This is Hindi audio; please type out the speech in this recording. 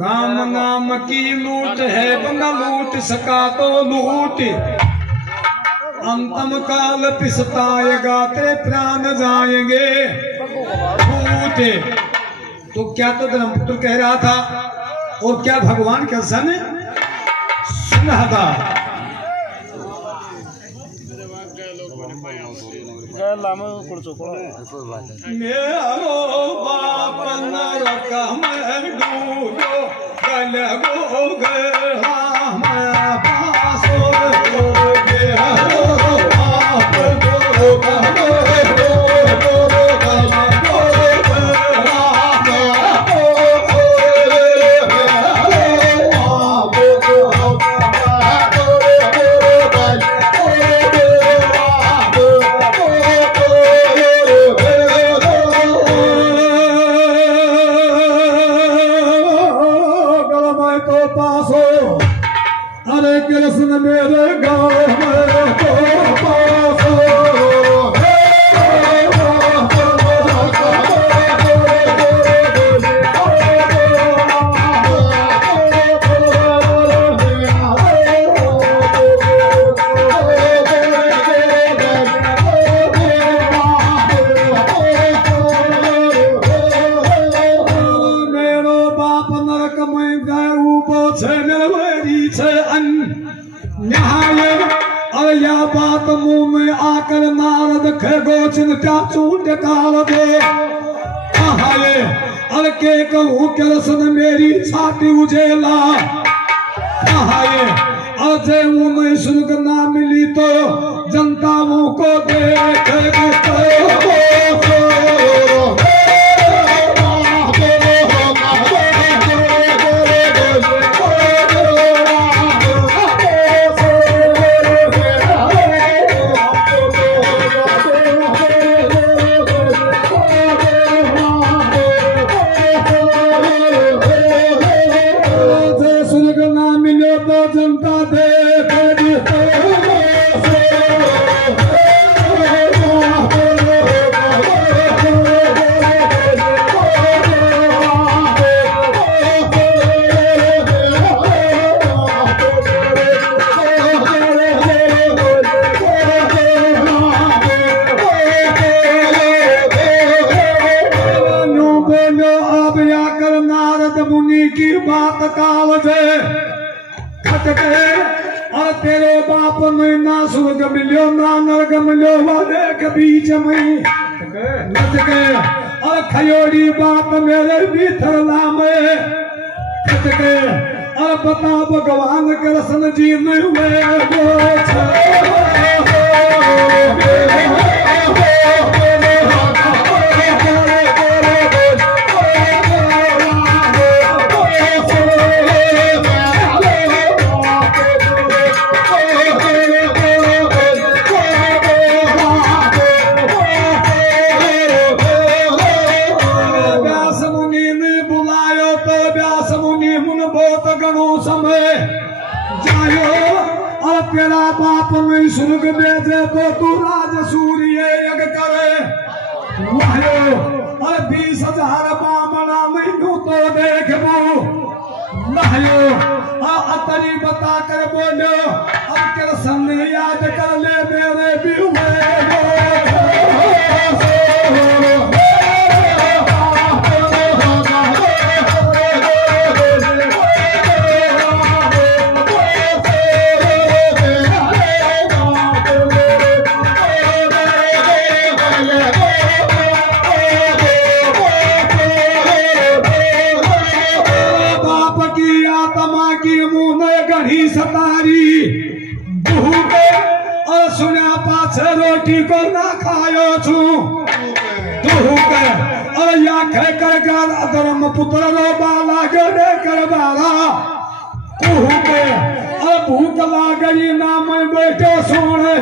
राम नाम की लूट है, बंदा लूट सका तो लूट, अंतम काल पिसताएगा तेरे प्राण जाएंगे फूट। तो क्या तो धर्मपुत्र कह रहा था और क्या भगवान का सन सुन रहा था। मेरो बाप नरक में डूबो गल गो गला में पासो मेरो बाप गो गलो कृष्ण मेरे गाँव में तो पासो मेरो बाप नरक में गए ऊपर छे मेरी छे न्याय और यह बात मुंह में आकर नारद खगोचन का चूंड काल दे कहाये और के कहूँ कृष्ण मेरी छाती उजेला कहाये और जे मुंह में सुर्ग ना मिली तो जनता मुंह को देख जनता नारद मुनि की बात काल से और तेरे बाप में ना स्वर्ग मिलो ना नरक मिलो वाले के बीच में नच गए और खयोड़ी बाप मेरे भीतर में खच गए और बता भगवान कृष्ण जी में हुए समय जायो और तेरा बाप में स्वर्ग भेजे तो तू राज सूर्य यज्ञ करे वायो और 20,000 बामना मैनू तो देखबो लायो अतरी बता कर बोलो अब कृष्ण याद कर ले मेरे भी हुए सतारी भूखे और सुना पाछे रोटी को ना खायो छू भूखे और या खेकर कर धर्म पुत्र रो बाला गड़े कर बाला भूखे और भूख लागई ना मैं बैठो सोने